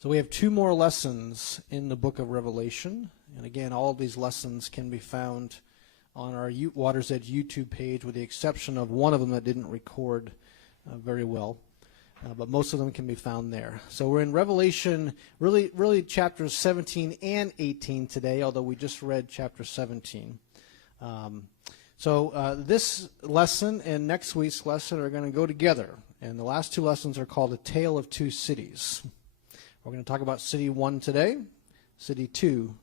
So we have 2 more lessons in the book of Revelation. And again, all of these lessons can be found on our Water's Edge YouTube page, with the exception of one of them that didn't record very well. But most of them can be found there. So we're in Revelation, really chapters 17 and 18 today, although we just read chapter 17. So this lesson and next week's lesson are going to go together. And the last 2 lessons are called A Tale of Two Cities. We're going to talk about City 1 today, City 2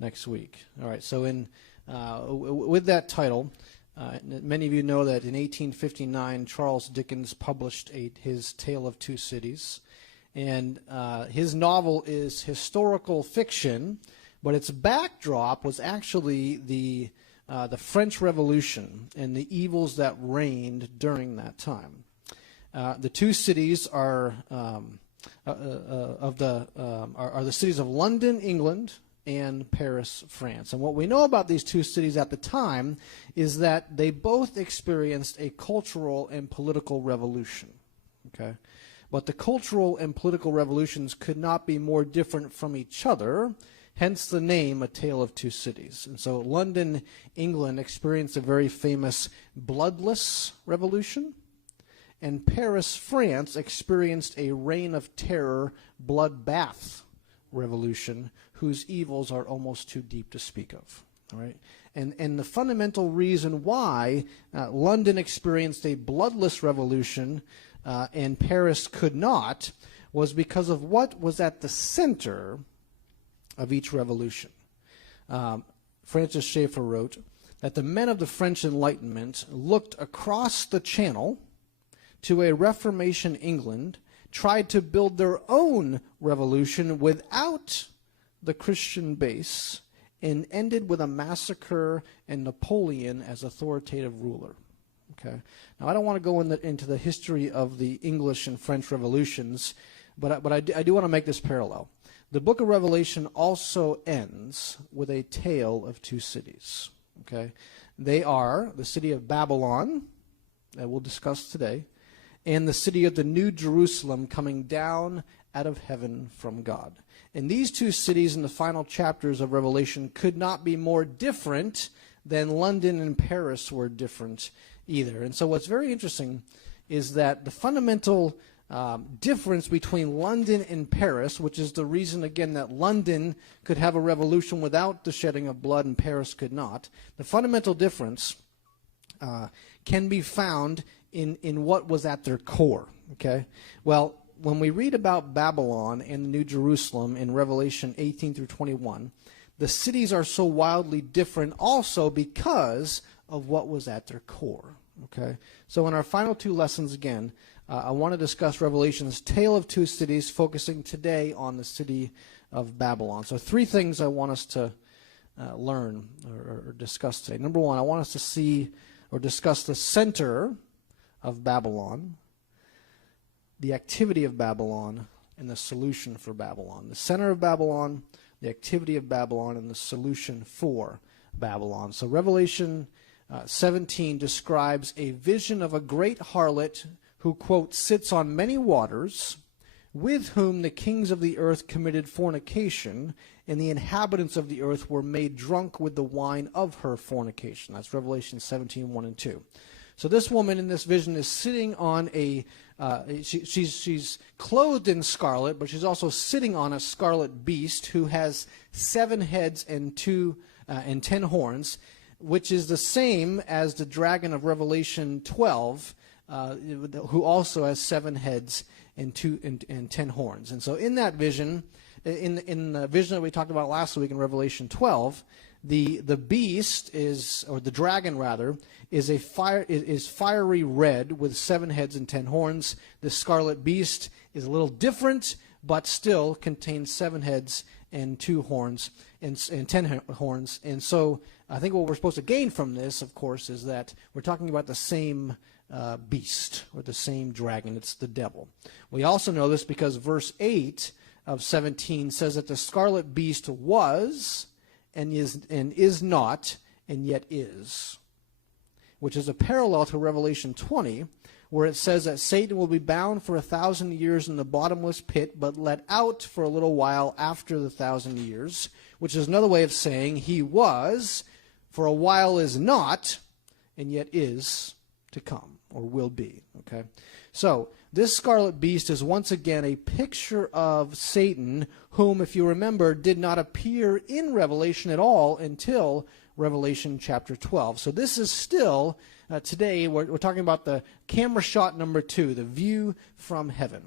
next week. All right, so with that title, many of you know that in 1859, Charles Dickens published his Tale of Two Cities. And his novel is historical fiction, but its backdrop was actually the French Revolution and the evils that reigned during that time. The 2 cities are the cities of London, England, and Paris, France. And what we know about these 2 cities at the time is that they both experienced a cultural and political revolution. Okay, but the cultural and political revolutions could not be more different from each other. Hence the name, A Tale of Two Cities. And so London, England experienced a very famous bloodless revolution, and Paris, France experienced a reign of terror, bloodbath revolution, whose evils are almost too deep to speak of. All right? And the fundamental reason why London experienced a bloodless revolution and Paris could not was because of what was at the center of each revolution. Francis Schaeffer wrote that the men of the French Enlightenment looked across the Channel to a Reformation England, tried to build their own revolution without the Christian base, and ended with a massacre and Napoleon as authoritative ruler. Okay. Now, I don't want to go into the history of the English and French revolutions, but I do want to make this parallel. The book of Revelation also ends with a tale of 2 cities. Okay. They are the city of Babylon, that we'll discuss today, and the city of the New Jerusalem coming down out of heaven from God. And these 2 cities in the final chapters of Revelation could not be more different than London and Paris were different either. And so what's very interesting is that the fundamental difference between London and Paris, which is the reason, again, that London could have a revolution without the shedding of blood and Paris could not, the fundamental difference can be found in what was at their core. Okay? Well, when we read about Babylon and the New Jerusalem in Revelation 18 through 21, the cities are so wildly different also because of what was at their core. Okay? So in our final 2 lessons, again, I want to discuss Revelation's Tale of Two Cities, focusing today on the city of Babylon. So 3 things I want us to learn or discuss today. Number 1, I want us to see or discuss the center of Babylon, the activity of Babylon, and the solution for Babylon. The center of Babylon, the activity of Babylon, and the solution for Babylon. So Revelation 17 describes a vision of a great harlot who, quote, sits on many waters, with whom the kings of the earth committed fornication, and the inhabitants of the earth were made drunk with the wine of her fornication. That's Revelation 17, 1 and 2. So this woman in this vision is sitting on she's clothed in scarlet, but she's also sitting on a scarlet beast who has 7 heads and 10 horns, which is the same as the dragon of Revelation 12, who also has 7 heads and 10 horns. And so in that vision, in the vision that we talked about last week in Revelation 12, the beast is, or the dragon rather, is fiery red with 7 heads and 10 horns. The scarlet beast is a little different, but still contains 7 heads and 2 horns and 10 horns. And so I think what we're supposed to gain from this, of course, is that we're talking about the same beast or the same dragon. It's the devil. We also know this because verse 8 of 17 says that the scarlet beast was and is not and yet is, which is a parallel to Revelation 20, where it says that Satan will be bound for 1,000 years in the bottomless pit, but let out for a little while after the 1,000 years, which is another way of saying he was, for a while is not, and yet is to come, or will be. Okay? So, this scarlet beast is once again a picture of Satan, whom, if you remember, did not appear in Revelation at all until Revelation chapter 12. So this is still, today, we're talking about the camera shot number 2, the view from heaven.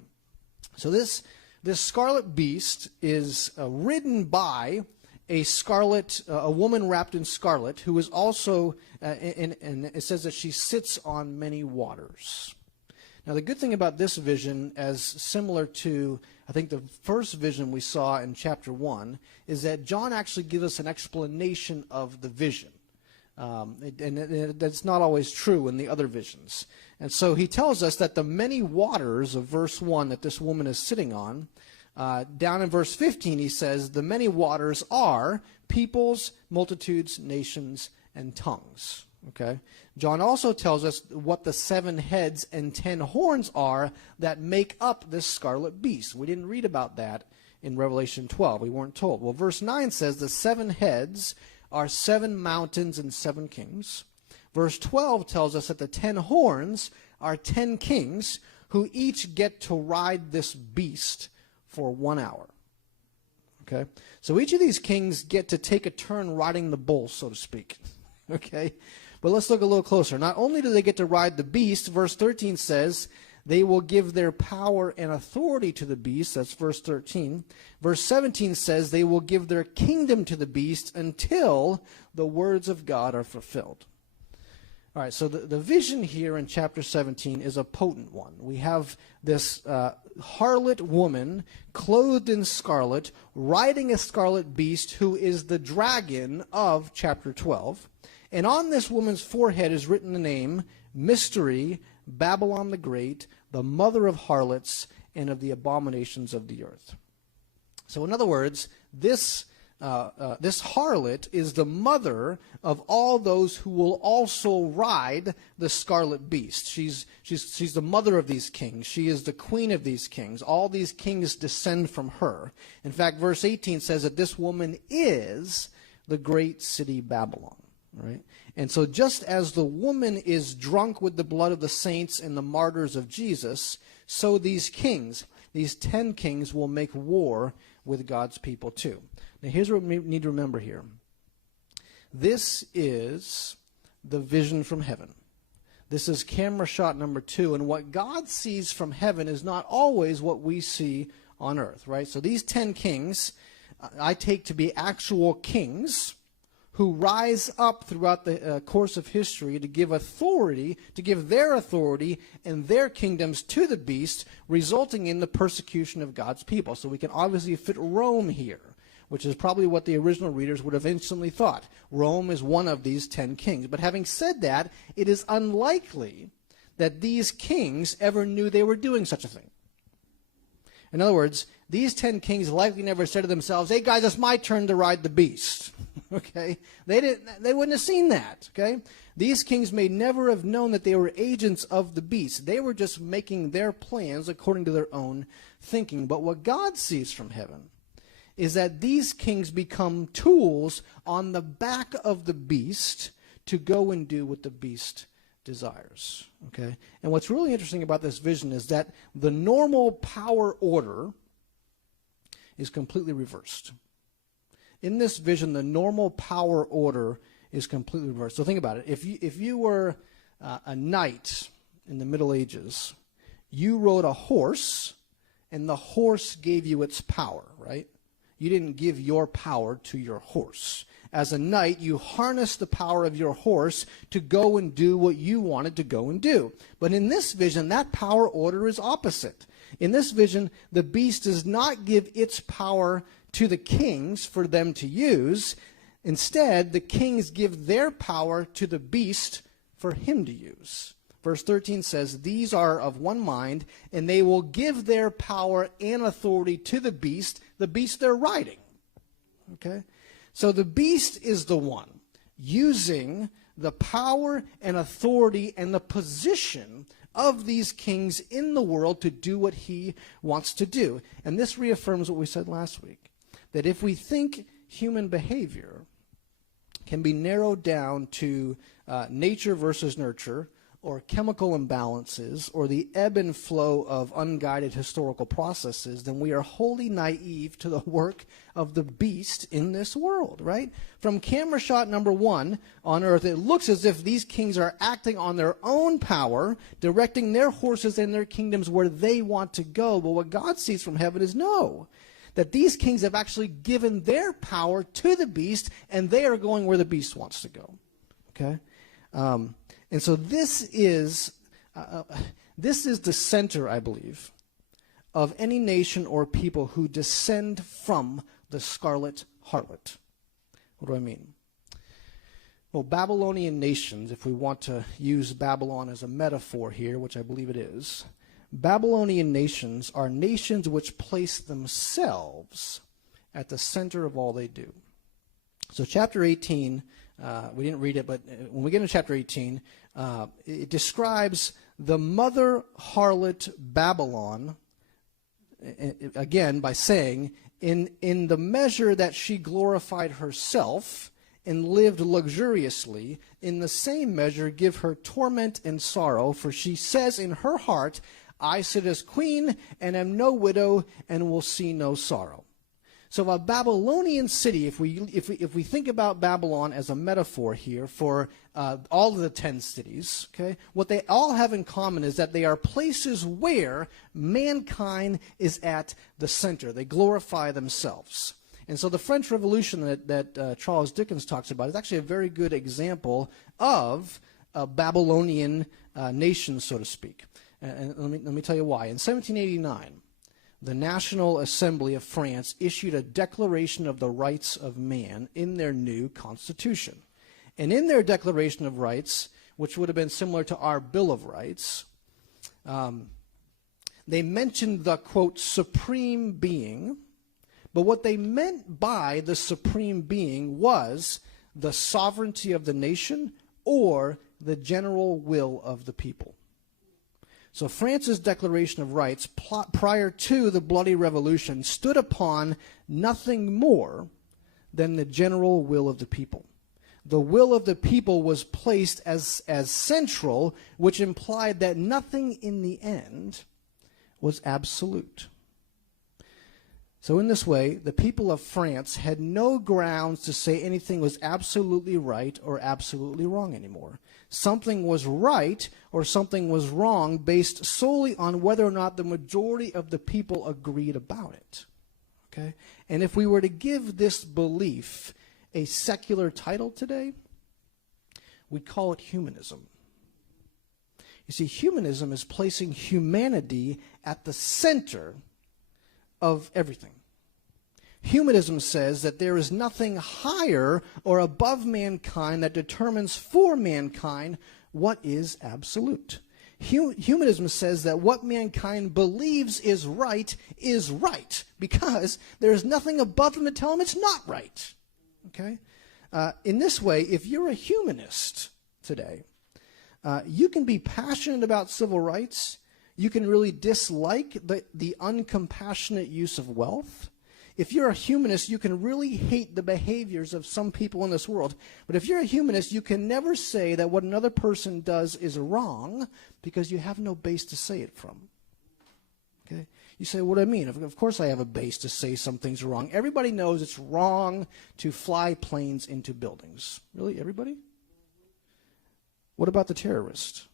So this scarlet beast is ridden by a woman wrapped in scarlet, who is also, and it says that she sits on many waters. Now, the good thing about this vision, as similar to, I think, the first vision we saw in chapter 1, is that John actually gives us an explanation of the vision. That's not always true in the other visions. And so he tells us that the many waters of verse 1 that this woman is sitting on, down in verse 15 he says, the many waters are peoples, multitudes, nations, and tongues. Okay. John also tells us what the 7 heads and 10 horns are that make up this scarlet beast. We didn't read about that in Revelation 12. We weren't told. Well, verse 9 says the 7 heads are 7 mountains and 7 kings. Verse 12 tells us that the 10 horns are 10 kings who each get to ride this beast for 1 hour. Okay? So each of these kings get to take a turn riding the bull, so to speak. Okay? But let's look a little closer. Not only do they get to ride the beast, verse 13 says, they will give their power and authority to the beast. That's verse 13. Verse 17 says they will give their kingdom to the beast until the words of God are fulfilled. All right, so the vision here in chapter 17 is a potent one. We have this harlot woman clothed in scarlet, riding a scarlet beast who is the dragon of chapter 12. And on this woman's forehead is written the name, Mystery, Babylon the Great, the mother of harlots and of the abominations of the earth. So in other words, this harlot is the mother of all those who will also ride the scarlet beast. She's the mother of these kings. She is the queen of these kings. All these kings descend from her. In fact, verse 18 says that this woman is the great city Babylon. Right? And so just as the woman is drunk with the blood of the saints and the martyrs of Jesus, so these kings, these 10 kings, will make war with God's people too. Now here's what we need to remember here. This is the vision from heaven. This is camera shot number 2, and what God sees from heaven is not always what we see on earth, right? So these 10 kings I take to be actual kings who rise up throughout the course of history to give authority, to give their authority and their kingdoms to the beast, resulting in the persecution of God's people. So we can obviously fit Rome here, which is probably what the original readers would have instantly thought. Rome is one of these 10 kings. But having said that, it is unlikely that these kings ever knew they were doing such a thing. In other words, these 10 kings likely never said to themselves, hey guys, it's my turn to ride the beast. Okay? They wouldn't have seen that. Okay? These kings may never have known that they were agents of the beast. They were just making their plans according to their own thinking. But what God sees from heaven is that these kings become tools on the back of the beast to go and do what the beast desires. Okay? And what's really interesting about this vision is that the normal power order is completely reversed. In this vision, the normal power order is completely reversed. So think about it. If you were a knight in the Middle Ages, you rode a horse, and the horse gave you its power, right? You didn't give your power to your horse. As a knight, you harnessed the power of your horse to go and do what you wanted to go and do. But in this vision, that power order is opposite. In this vision, the beast does not give its power to the kings for them to use. Instead, the kings give their power to the beast for him to use. Verse 13 says, these are of one mind, and they will give their power and authority to the beast they're riding. Okay? So the beast is the one using the power and authority and the position of these kings in the world to do what he wants to do. And this reaffirms what we said last week, that if we think human behavior can be narrowed down to nature versus nurture, or chemical imbalances, or the ebb and flow of unguided historical processes, then we are wholly naive to the work of the beast in this world, right? From camera shot number 1 on earth, it looks as if these kings are acting on their own power, directing their horses and their kingdoms where they want to go. But what God sees from heaven is no, that these kings have actually given their power to the beast, and they are going where the beast wants to go, okay? And so this is the center, I believe, of any nation or people who descend from the scarlet harlot. What do I mean? Well, Babylonian nations, if we want to use Babylon as a metaphor here, which I believe it is, Babylonian nations are nations which place themselves at the center of all they do. So chapter 18, we didn't read it, but when we get into chapter 18, it describes the mother harlot Babylon, again, by saying, in the measure that she glorified herself and lived luxuriously, in the same measure give her torment and sorrow, for she says in her heart, I sit as queen and am no widow and will see no sorrow. So a Babylonian city, if we think about Babylon as a metaphor here for all of the 10 cities, okay, what they all have in common is that they are places where mankind is at the center. They glorify themselves. And so the French Revolution that Charles Dickens talks about is actually a very good example of a Babylonian nation, so to speak. And let me tell you why. In 1789, the National Assembly of France issued a Declaration of the Rights of Man in their new constitution. And in their Declaration of Rights, which would have been similar to our Bill of Rights, they mentioned the, quote, supreme being, but what they meant by the supreme being was the sovereignty of the nation or the general will of the people. So France's Declaration of Rights, prior to the Bloody Revolution, stood upon nothing more than the general will of the people. The will of the people was placed as central, which implied that nothing in the end was absolute. So in this way, the people of France had no grounds to say anything was absolutely right or absolutely wrong anymore. Something was right or something was wrong based solely on whether or not the majority of the people agreed about it. Okay? And if we were to give this belief a secular title today, we'd call it humanism. You see, humanism is placing humanity at the center of everything. Humanism says that there is nothing higher or above mankind that determines for mankind what is absolute. Humanism says that what mankind believes is right because there is nothing above them to tell them it's not right. Okay? In this way, if you're a humanist today, you can be passionate about civil rights. You can really dislike the uncompassionate use of wealth. If you're a humanist, you can really hate the behaviors of some people in this world. But if you're a humanist, you can never say that what another person does is wrong because you have no base to say it from. Okay? You say, what do I mean? Of course I have a base to say some things are wrong. Everybody knows it's wrong to fly planes into buildings. Really? Everybody? What about the terrorist?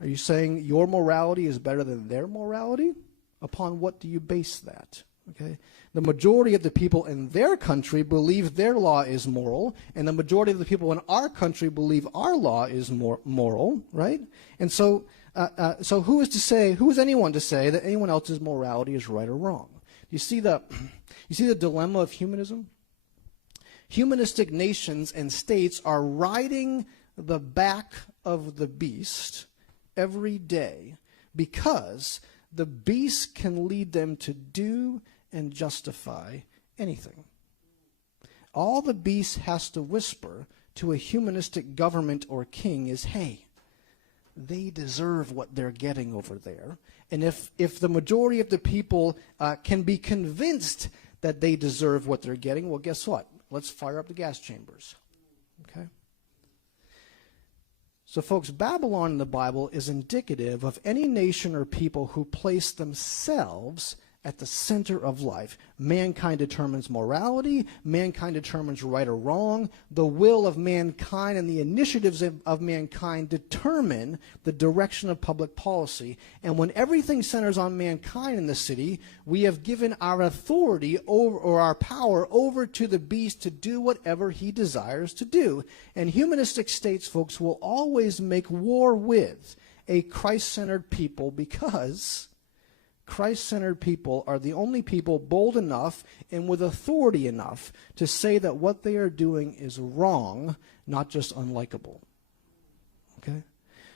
Are you saying your morality is better than their morality? Upon what do you base that? Okay? The majority of the people in their country believe their law is moral, and the majority of the people in our country believe our law is moral, right? And so who is anyone to say that anyone else's morality is right or wrong? You see the dilemma of humanism? Humanistic nations and states are riding the back of the beast every day because the beast can lead them to do and justify anything. All the beast has to whisper to a humanistic government or king is, hey, they deserve what they're getting over there. And if the majority of the people can be convinced that they deserve what they're getting, well, guess what? Let's fire up the gas chambers. Okay? So, folks, Babylon in the Bible is indicative of any nation or people who place themselves at the center of life. Mankind determines morality. Mankind determines right or wrong. The will of mankind and the initiatives of mankind determine the direction of public policy. And when everything centers on mankind in the city, we have given our authority over, or our power over to the beast to do whatever he desires to do. And humanistic states, folks, will always make war with a Christ-centered people, because Christ-centered people are the only people bold enough and with authority enough to say that what they are doing is wrong, not just unlikable. Okay?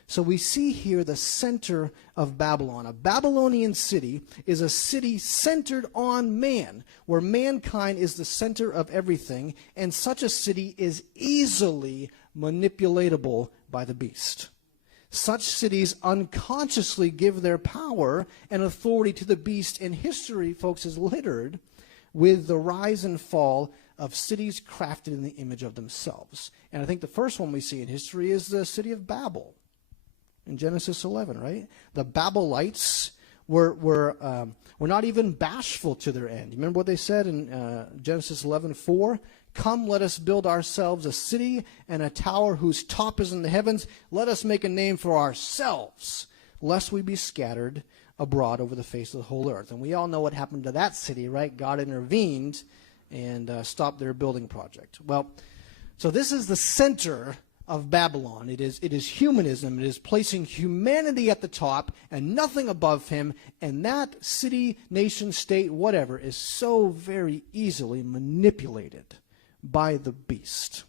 So we see here the center of Babylon. A Babylonian city is a city centered on man, where mankind is the center of everything, and such a city is easily manipulatable by the beast. Such cities unconsciously give their power and authority to the beast, and history, folks, is littered with the rise and fall of cities crafted in the image of themselves. And I think the first one we see in history is the city of Babel in Genesis 11, right? The Babelites were not even bashful to their end. You remember what they said in Genesis 11:4? Come, let us build ourselves a city and a tower whose top is in the heavens. Let us make a name for ourselves, lest we be scattered abroad over the face of the whole earth. And we all know what happened to that city, right? God intervened and stopped their building project. Well, so this is the center of Babylon. It is humanism. It is placing humanity at the top and nothing above him. And that city, nation, state, whatever, is so very easily manipulated by the beast.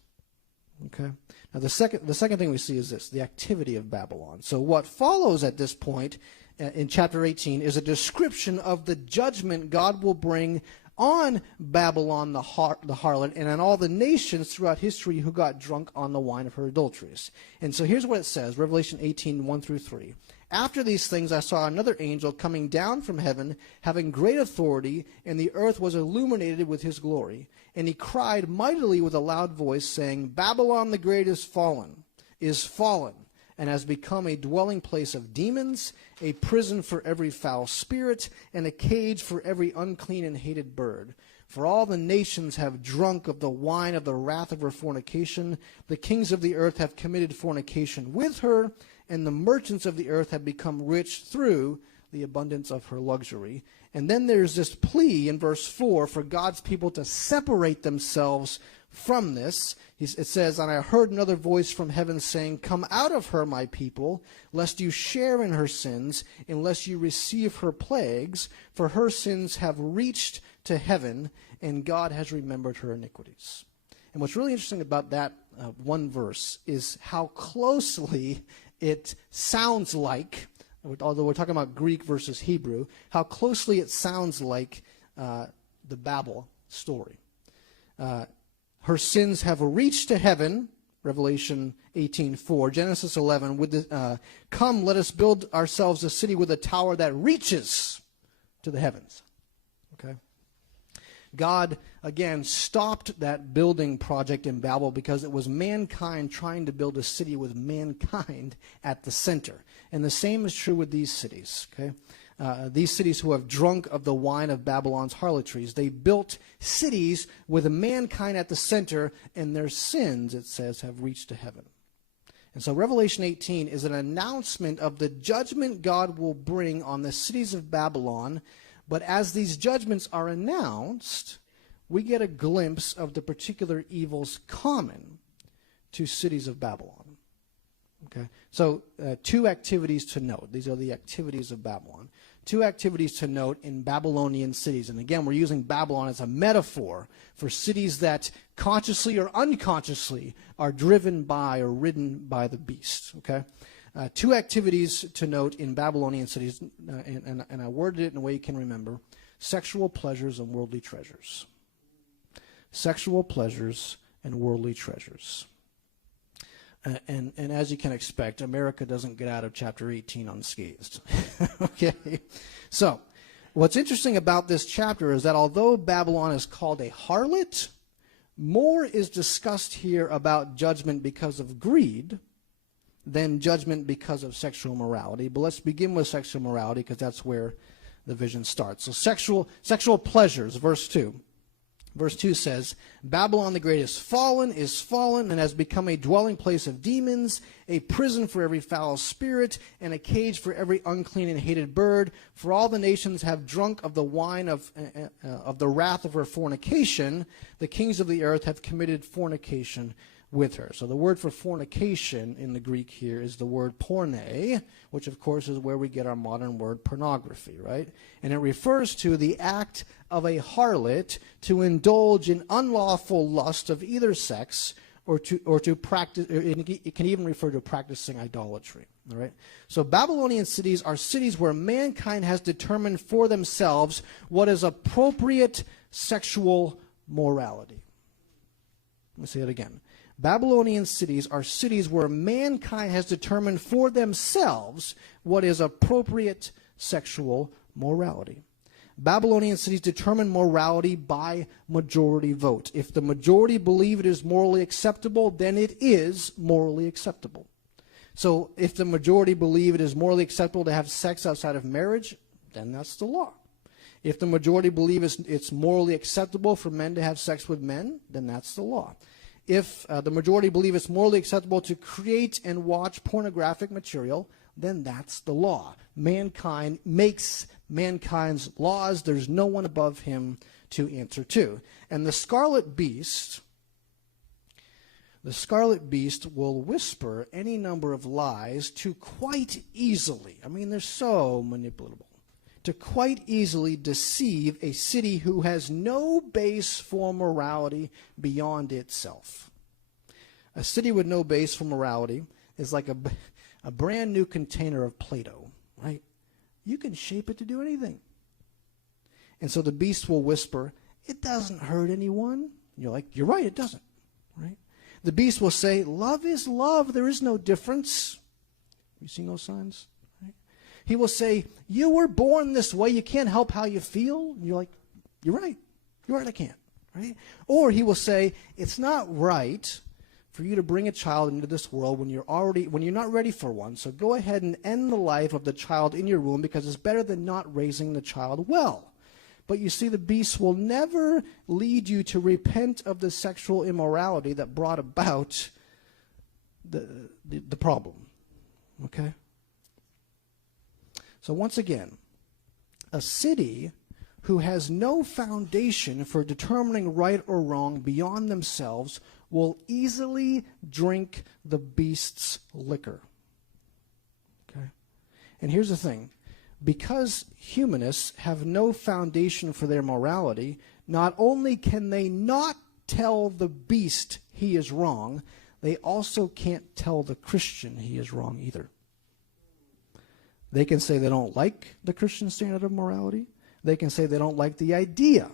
Okay? Now the second thing we see is this, the activity of Babylon. So what follows at this point in chapter 18 is a description of the judgment God will bring on Babylon the harlot, and on all the nations throughout history who got drunk on the wine of her adulteries. And so here's what it says, Revelation 18:1-3. After these things I saw another angel coming down from heaven, having great authority, and the earth was illuminated with his glory. And he cried mightily with a loud voice, saying, Babylon the great is fallen, and has become a dwelling place of demons, a prison for every foul spirit, and a cage for every unclean and hated bird. For all the nations have drunk of the wine of the wrath of her fornication. The kings of the earth have committed fornication with her, and the merchants of the earth have become rich through the abundance of her luxury. And then there's this plea in verse 4 for God's people to separate themselves from this. It says, And I heard another voice from heaven saying, Come out of her, my people, lest you share in her sins, unless you receive her plagues, for her sins have reached to heaven, and God has remembered her iniquities. And what's really interesting about that one verse is how closely it sounds like, although we're talking about Greek versus Hebrew, how closely it sounds like the Babel story. Her sins have reached to heaven, Revelation 18:4. Genesis 11, come, let us build ourselves a city with a tower that reaches to the heavens. Okay? God, again, stopped that building project in Babel because it was mankind trying to build a city with mankind at the center. And the same is true with these cities, okay? These cities who have drunk of the wine of Babylon's harlotries. They built cities with mankind at the center, and their sins, it says, have reached to heaven. And so Revelation 18 is an announcement of the judgment God will bring on the cities of Babylon. But as these judgments are announced, we get a glimpse of the particular evils common to cities of Babylon. Okay, so two activities to note. These are the activities of Babylon. Two activities to note in Babylonian cities. And again, we're using Babylon as a metaphor for cities that consciously or unconsciously are driven by or ridden by the beast. Okay, two activities to note in Babylonian cities, and I worded it in a way you can remember: sexual pleasures and worldly treasures. Sexual pleasures and worldly treasures. And as you can expect, America doesn't get out of chapter 18 unscathed. Okay? So, what's interesting about this chapter is that although Babylon is called a harlot, more is discussed here about judgment because of greed than judgment because of sexual morality. But let's begin with sexual morality because that's where the vision starts. So sexual pleasures, verse 2. Verse 2 says, Babylon the Great is fallen, and has become a dwelling place of demons, a prison for every foul spirit, and a cage for every unclean and hated bird. For all the nations have drunk of the wine of the wrath of her fornication. The kings of the earth have committed fornication with her. So the word for fornication in the Greek here is the word porne, which of course is where we get our modern word pornography, right? And it refers to the act of a harlot to indulge in unlawful lust of either sex, or to practice. It can even refer to practicing idolatry. All right. So Babylonian cities are cities where mankind has determined for themselves what is appropriate sexual morality. Let me say it again. Babylonian cities are cities where mankind has determined for themselves what is appropriate sexual morality. Babylonian cities determine morality by majority vote. If the majority believe it is morally acceptable, then it is morally acceptable. So if the majority believe it is morally acceptable to have sex outside of marriage, then that's the law. If the majority believe it's morally acceptable for men to have sex with men, then that's the law. If the majority believe it's morally acceptable to create and watch pornographic material, then that's the law. Mankind makes mankind's laws. There's no one above him to answer to. And the scarlet beast will whisper any number of lies to quite easily, I mean, they're so manipulatable, to quite easily deceive a city who has no base for morality beyond itself. A city with no base for morality is like a brand new container of Play-Doh, right? You can shape it to do anything. And so the beast will whisper, it doesn't hurt anyone. And you're like, you're right, it doesn't, right? The beast will say, love is love. There is no difference. You seen those signs? Right? He will say, you were born this way. You can't help how you feel. And you're like, you're right. You're right, I can't. Right? Or he will say, it's not right for you to bring a child into this world when you're not ready for one. So go ahead and end the life of the child in your womb because it's better than not raising the child well. But you see, the beast will never lead you to repent of the sexual immorality that brought about the problem. Okay? So once again, a city who has no foundation for determining right or wrong beyond themselves will easily drink the beast's liquor. Okay? And here's the thing. Because humanists have no foundation for their morality, not only can they not tell the beast he is wrong, they also can't tell the Christian he is wrong either. They can say they don't like the Christian standard of morality. They can say they don't like the idea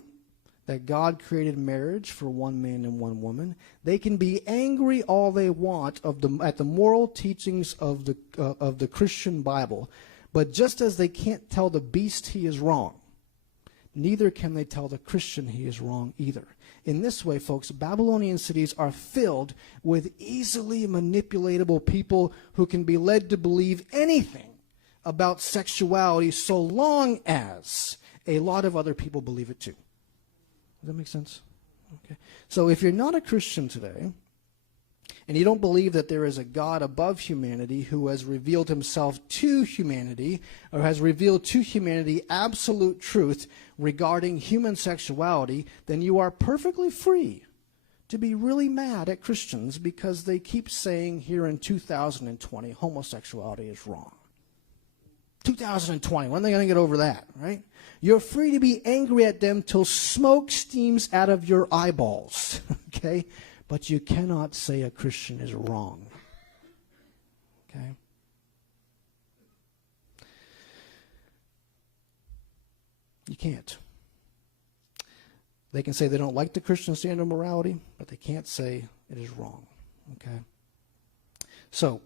that God created marriage for one man and one woman. They can be angry all they want at the moral teachings of the Christian Bible. But just as they can't tell the beast he is wrong, neither can they tell the Christian he is wrong either. In this way, folks, Babylonian cities are filled with easily manipulatable people who can be led to believe anything about sexuality so long as a lot of other people believe it too. Does that make sense? Okay. So if you're not a Christian today, and you don't believe that there is a God above humanity who has revealed himself to humanity, or has revealed to humanity absolute truth regarding human sexuality, then you are perfectly free to be really mad at Christians because they keep saying here in 2020 homosexuality is wrong. 2020, when are they going to get over that, right? You're free to be angry at them till smoke steams out of your eyeballs, okay? But you cannot say a Christian is wrong, okay? You can't. They can say they don't like the Christian standard of morality, but they can't say it is wrong, okay? So,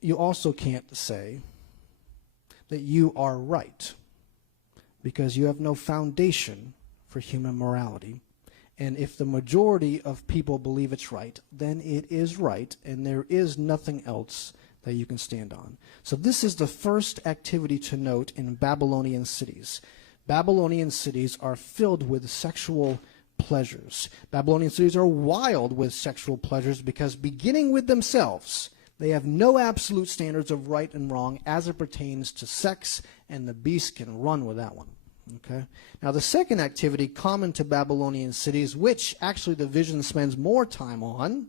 you also can't say that you are right, because you have no foundation for human morality. And if the majority of people believe it's right, then it is right, and there is nothing else that you can stand on. So this is the first activity to note in Babylonian cities. Babylonian cities are filled with sexual pleasures. Babylonian cities are wild with sexual pleasures because, beginning with themselves, they have no absolute standards of right and wrong as it pertains to sex, and the beast can run with that one. Okay. Now, the second activity common to Babylonian cities, which actually the vision spends more time on,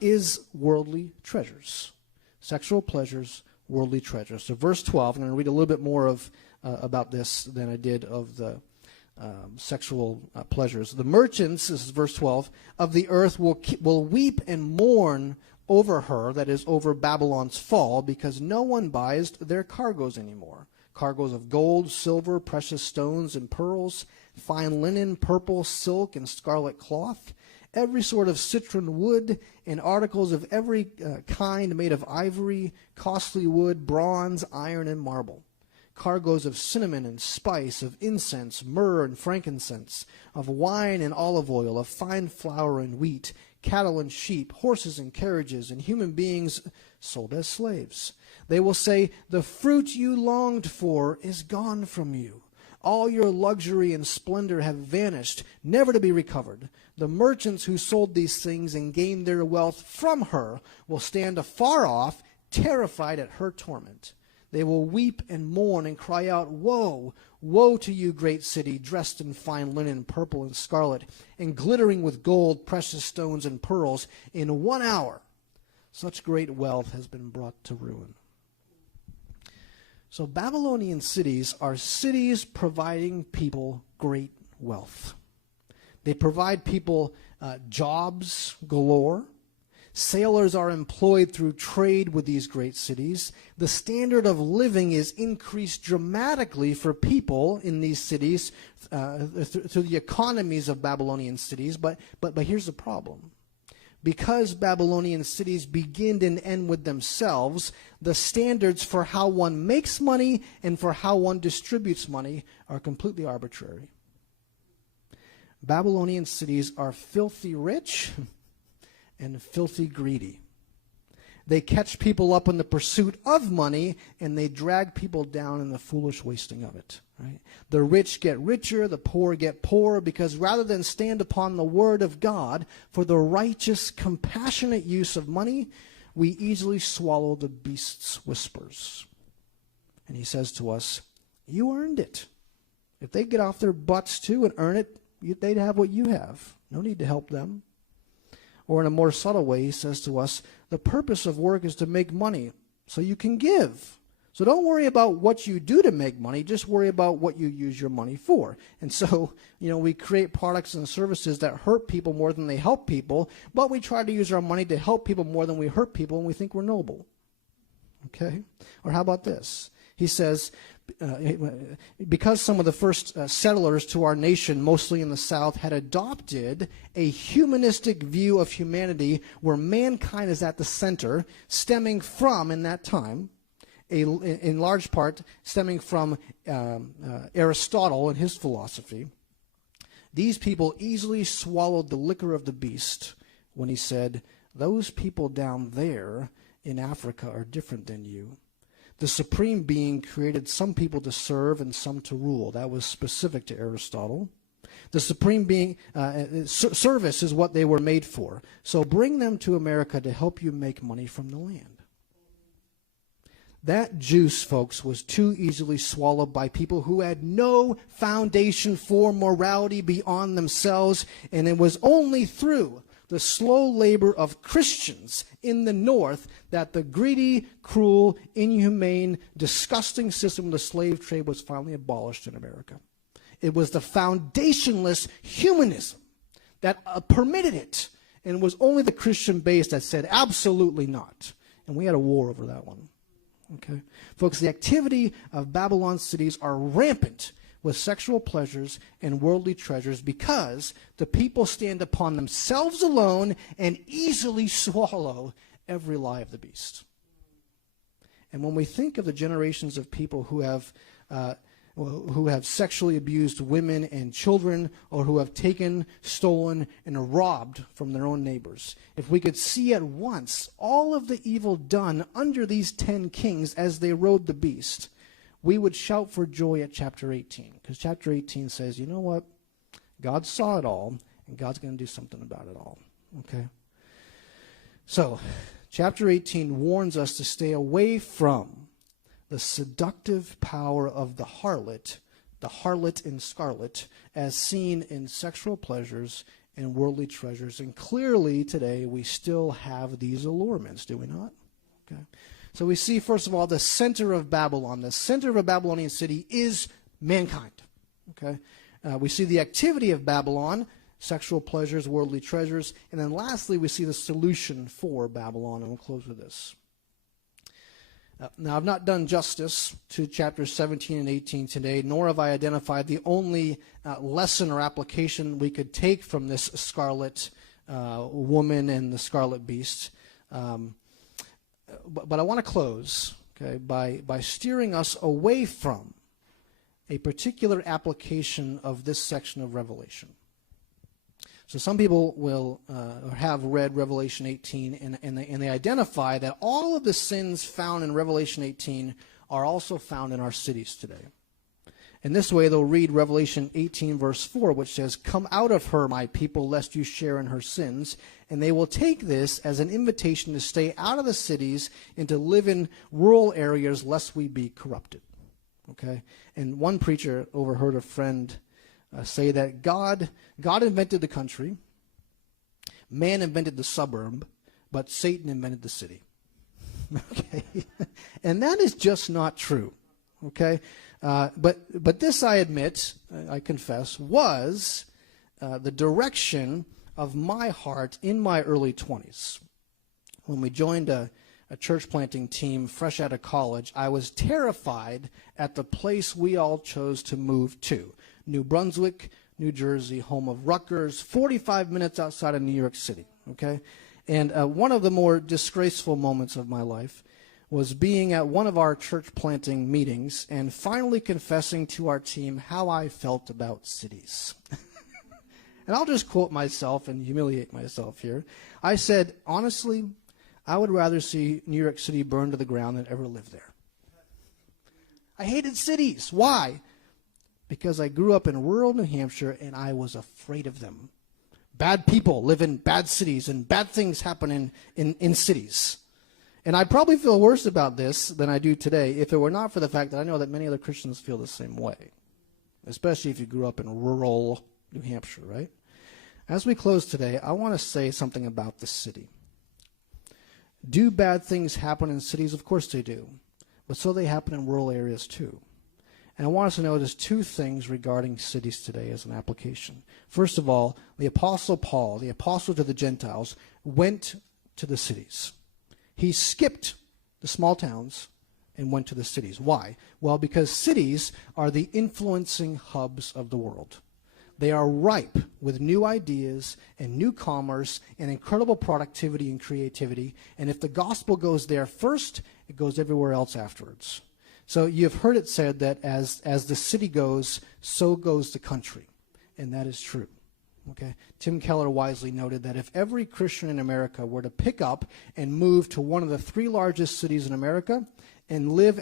is worldly treasures. Sexual pleasures, worldly treasures. So verse 12, I'm going to read a little bit more about this than I did of the sexual pleasures. The merchants, this is verse 12, of the earth will weep and mourn over her, that is, over Babylon's fall, because no one buys their cargoes anymore. Cargoes of gold, silver, precious stones, and pearls, fine linen, purple, silk, and scarlet cloth, every sort of citron wood, and articles of every kind made of ivory, costly wood, bronze, iron, and marble. Cargoes of cinnamon and spice, of incense, myrrh, and frankincense, of wine and olive oil, of fine flour and wheat, cattle and sheep, horses and carriages, and human beings sold as slaves. They will say, "The fruit you longed for is gone from you. All your luxury and splendor have vanished, never to be recovered. The merchants who sold these things and gained their wealth from her will stand afar off, terrified at her torment. They will weep and mourn and cry out, 'Woe, woe to you, great city, dressed in fine linen, purple and scarlet, and glittering with gold, precious stones, and pearls. In 1 hour, such great wealth has been brought to ruin.'" So Babylonian cities are cities providing people great wealth. They provide people jobs galore. Sailors are employed through trade with these great cities. The standard of living is increased dramatically for people in these cities through the economies of Babylonian cities. But here's the problem. Because Babylonian cities begin and end with themselves, the standards for how one makes money and for how one distributes money are completely arbitrary. Babylonian cities are filthy rich and filthy greedy. They catch people up in the pursuit of money, and they drag people down in the foolish wasting of it. Right? The rich get richer, the poor get poorer, because rather than stand upon the word of God for the righteous, compassionate use of money, we easily swallow the beast's whispers. And he says to us, "You earned it." If they get off their butts too and earn it, they'd have what you have. No need to help them. Or in a more subtle way, he says to us, the purpose of work is to make money so you can give. So don't worry about what you do to make money, just worry about what you use your money for. And so, we create products and services that hurt people more than they help people, but we try to use our money to help people more than we hurt people, and we think we're noble. Okay? Or how about this? He says, because some of the first settlers to our nation, mostly in the South, had adopted a humanistic view of humanity where mankind is at the center, stemming from, in that time, in large part, stemming from Aristotle and his philosophy, these people easily swallowed the liquor of the beast when he said, "Those people down there in Africa are different than you. The Supreme Being created some people to serve and some to rule." That was specific to Aristotle. The Supreme Being, service is what they were made for. So bring them to America to help you make money from the land. That juice, folks, was too easily swallowed by people who had no foundation for morality beyond themselves, and it was only through the slow labor of Christians in the North that the greedy, cruel, inhumane, disgusting system of the slave trade was finally abolished in America. It was the foundationless humanism that permitted it, and it was only the Christian base that said absolutely not. And we had a war over that one. Okay, folks, the activity of Babylon's cities are rampant with sexual pleasures and worldly treasures, because the people stand upon themselves alone and easily swallow every lie of the beast. And when we think of the generations of people who have sexually abused women and children, or who have taken, stolen, and robbed from their own neighbors, if we could see at once all of the evil done under these 10 kings as they rode the beast, we would shout for joy at chapter 18. Because chapter 18 says, you know what? God saw it all, and God's going to do something about it all. Okay? So, chapter 18 warns us to stay away from the seductive power of the harlot in scarlet, as seen in sexual pleasures and worldly treasures. And clearly today we still have these allurements, do we not? Okay. So we see, first of all, the center of Babylon. The center of a Babylonian city is mankind. Okay. We see the activity of Babylon, sexual pleasures, worldly treasures. And then lastly, we see the solution for Babylon. And we'll close with this. Now, I've not done justice to chapters 17 and 18 today, nor have I identified the only lesson or application we could take from this scarlet woman and the scarlet beast. But I want to close, okay, by steering us away from a particular application of this section of Revelation. So some people will have read Revelation 18, and they identify that all of the sins found in Revelation 18 are also found in our cities today. In this way, they'll read Revelation 18, verse 4, which says, "Come out of her, my people, lest you share in her sins." And they will take this as an invitation to stay out of the cities and to live in rural areas, lest we be corrupted. Okay? And one preacher overheard a friend say that God invented the country, man invented the suburb, but Satan invented the city. Okay, and that is just not true. Okay, but this, I admit, I confess, was the direction of my heart in my early 20s. When we joined a church planting team fresh out of college, I was terrified at the place we all chose to move to. New Brunswick, New Jersey, home of Rutgers, 45 minutes outside of New York City, okay? And one of the more disgraceful moments of my life was being at one of our church planting meetings and finally confessing to our team how I felt about cities. And I'll just quote myself and humiliate myself here. I said, honestly, I would rather see New York City burn to the ground than ever live there. I hated cities. Why? Because I grew up in rural New Hampshire and I was afraid of them. Bad people live in bad cities and bad things happen in cities. And I probably feel worse about this than I do today if it were not for the fact that I know that many other Christians feel the same way, especially if you grew up in rural New Hampshire, right? As we close today, I want to say something about the city. Do bad things happen in cities? Of course they do. But so they happen in rural areas too. And I want us to notice two things regarding cities today as an application. First of all, the Apostle Paul, the apostle to the Gentiles, went to the cities. He skipped the small towns and went to the cities. Why? Well, because cities are the influencing hubs of the world. They are ripe with new ideas and new commerce and incredible productivity and creativity. And if the gospel goes there first, it goes everywhere else afterwards. So you've heard it said that as the city goes, so goes the country. And that is true. Okay? Tim Keller wisely noted that if every Christian in America were to pick up and move to one of the 3 largest cities in America and live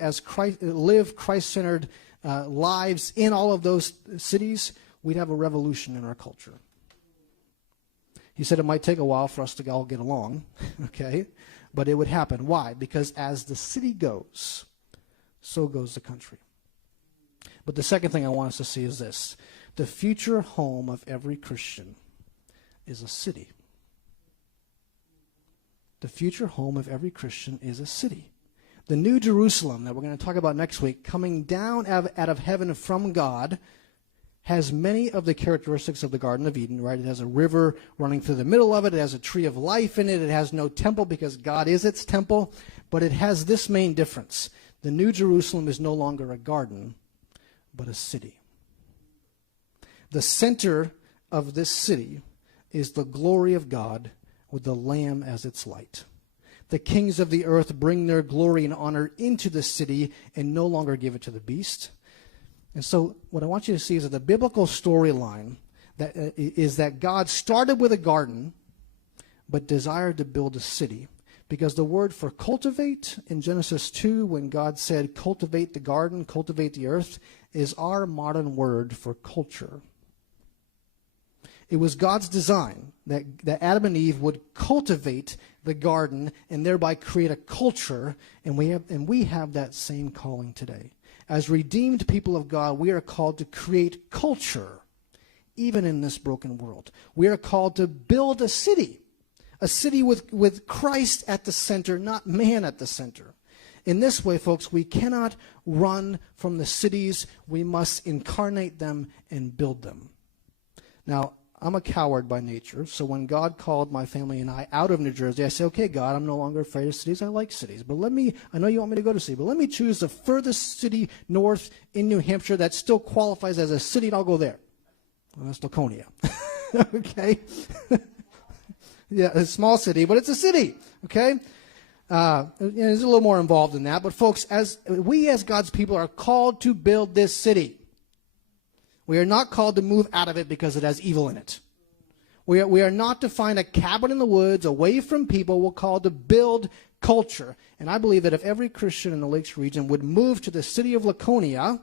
Christ-centered lives in all of those cities, we'd have a revolution in our culture. He said it might take a while for us to all get along, okay? But it would happen. Why? Because as the city goes, so goes the country. But the second thing I want us to see is this. The future home of every Christian is a city. The future home of every Christian is a city. The New Jerusalem that we're going to talk about next week, coming down out of heaven from God, has many of the characteristics of the Garden of Eden, right? It has a river running through the middle of it. It has a tree of life in it. It has no temple because God is its temple. But it has this main difference. The New Jerusalem is no longer a garden, but a city. The center of this city is the glory of God with the Lamb as its light. The kings of the earth bring their glory and honor into the city and no longer give it to the beast. And so what I want you to see is that the biblical storyline is that God started with a garden but desired to build a city. Because the word for cultivate in Genesis 2, when God said cultivate the garden, cultivate the earth, is our modern word for culture. It was God's design that Adam and Eve would cultivate the garden and thereby create a culture, and we have that same calling today. As redeemed people of God, we are called to create culture, even in this broken world. We are called to build a city with Christ at the center, not man at the center. In this way, folks, we cannot run from the cities. We must incarnate them and build them. Now, I'm a coward by nature, so when God called my family and I out of New Jersey, I said, okay, God, I'm no longer afraid of cities. I like cities. But I know you want me to go to city, but let me choose the furthest city north in New Hampshire that still qualifies as a city, and I'll go there. Well, that's Laconia. Okay? Yeah, it's a small city, but it's a city, okay? There's a little more involved in that. But folks, we as God's people are called to build this city. We are not called to move out of it because it has evil in it. We are not to find a cabin in the woods away from people. We're called to build culture. And I believe that if every Christian in the Lakes region would move to the city of Laconia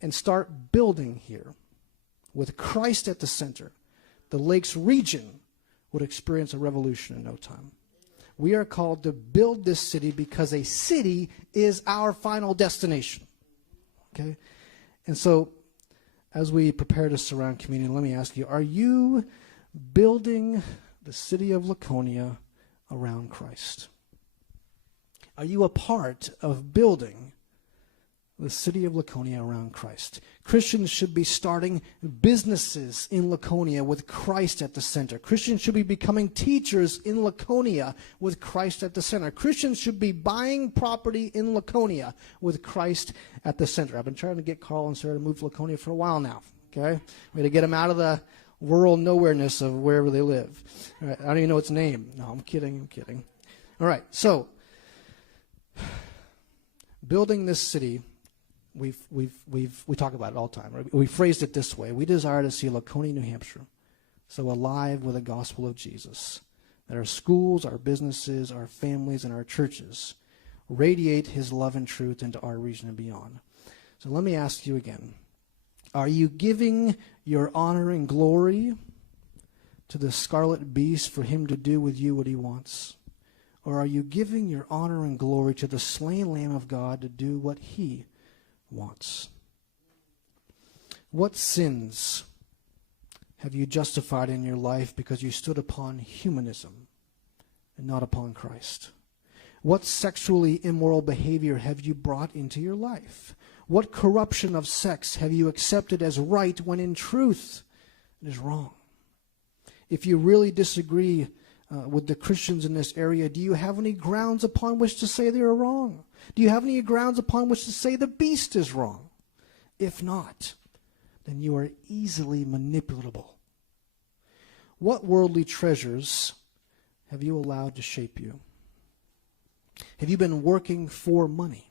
and start building here with Christ at the center, the Lakes region would experience a revolution in no time. We are called to build this city because a city is our final destination. Okay? And so, as we prepare to surround communion, let me ask you, are you building the city of Laconia around Christ? Are you a part of building the city of Laconia around Christ? Christians should be starting businesses in Laconia with Christ at the center. Christians should be becoming teachers in Laconia with Christ at the center. Christians should be buying property in Laconia with Christ at the center. I've been trying to get Carl and Sarah to move to Laconia for a while now. Okay? We're to get them out of the rural nowhereness of wherever they live. All right, I don't even know its name. No, I'm kidding. All right, so building this city, we talk about it all the time. Right? We phrased it this way: we desire to see Laconia, New Hampshire, so alive with the gospel of Jesus, that our schools, our businesses, our families, and our churches radiate his love and truth into our region and beyond. So let me ask you again: are you giving your honor and glory to the scarlet beast for him to do with you what he wants? Or are you giving your honor and glory to the slain Lamb of God to do what he wants? What sins have you justified in your life because you stood upon humanism and not upon Christ? What sexually immoral behavior have you brought into your life? What corruption of sex have you accepted as right when in truth it is wrong? If you really disagree with the Christians in this area, do you have any grounds upon which to say they are wrong? Do you have any grounds upon which to say the beast is wrong? If not, then you are easily manipulatable. What worldly treasures have you allowed to shape you? Have you been working for money?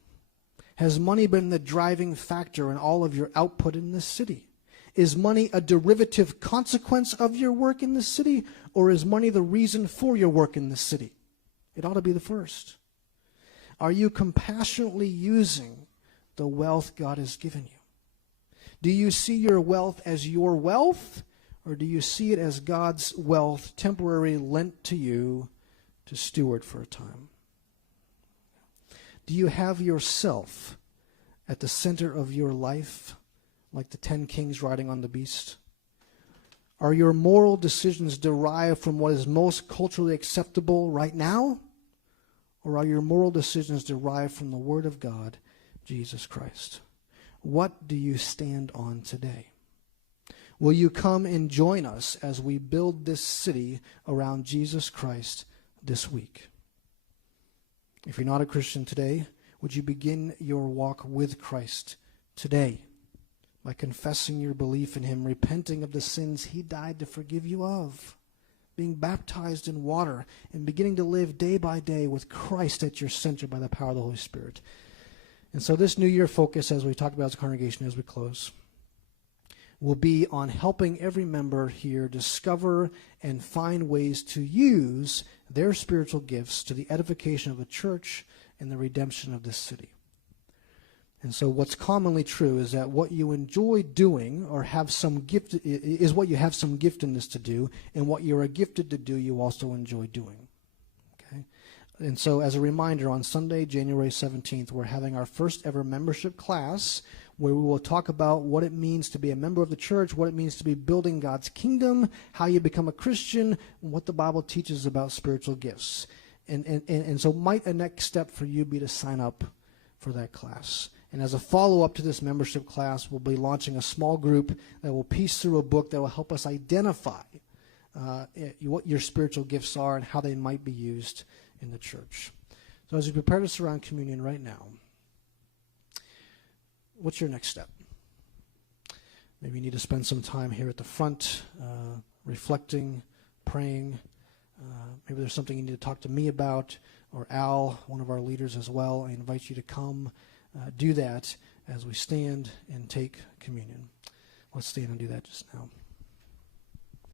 Has money been the driving factor in all of your output in this city? Is money a derivative consequence of your work in this city, or is money the reason for your work in this city? It ought to be the first. Are you compassionately using the wealth God has given you? Do you see your wealth as your wealth, or do you see it as God's wealth temporarily lent to you to steward for a time? Do you have yourself at the center of your life, like the 10 kings riding on the beast? Are your moral decisions derived from what is most culturally acceptable right now? Or are your moral decisions derived from the Word of God, Jesus Christ? What do you stand on today? Will you come and join us as we build this city around Jesus Christ this week? If you're not a Christian today, would you begin your walk with Christ today? by confessing your belief in him, repenting of the sins he died to forgive you of, being baptized in water, and beginning to live day by day with Christ at your center by the power of the Holy Spirit. And so this New Year focus, as we talked about as a congregation as we close, will be on helping every member here discover and find ways to use their spiritual gifts to the edification of the church and the redemption of this city. And so what's commonly true is that what you enjoy doing or have some gift is what you have some giftedness to do, and what you are gifted to do you also enjoy doing. Okay? And so as a reminder, on Sunday, January 17th, we're having our first ever membership class where we will talk about what it means to be a member of the church, what it means to be building God's kingdom, how you become a Christian, and what the Bible teaches about spiritual gifts. And so might a next step for you be to sign up for that class. And as a follow-up to this membership class, we'll be launching a small group that will piece through a book that will help us identify what your spiritual gifts are and how they might be used in the church. So as you prepare to surround communion right now, what's your next step? Maybe you need to spend some time here at the front, reflecting, praying. Maybe there's something you need to talk to me about, or Al, one of our leaders as well. I invite you to come do that as we stand and take communion. Let's stand and do that just now.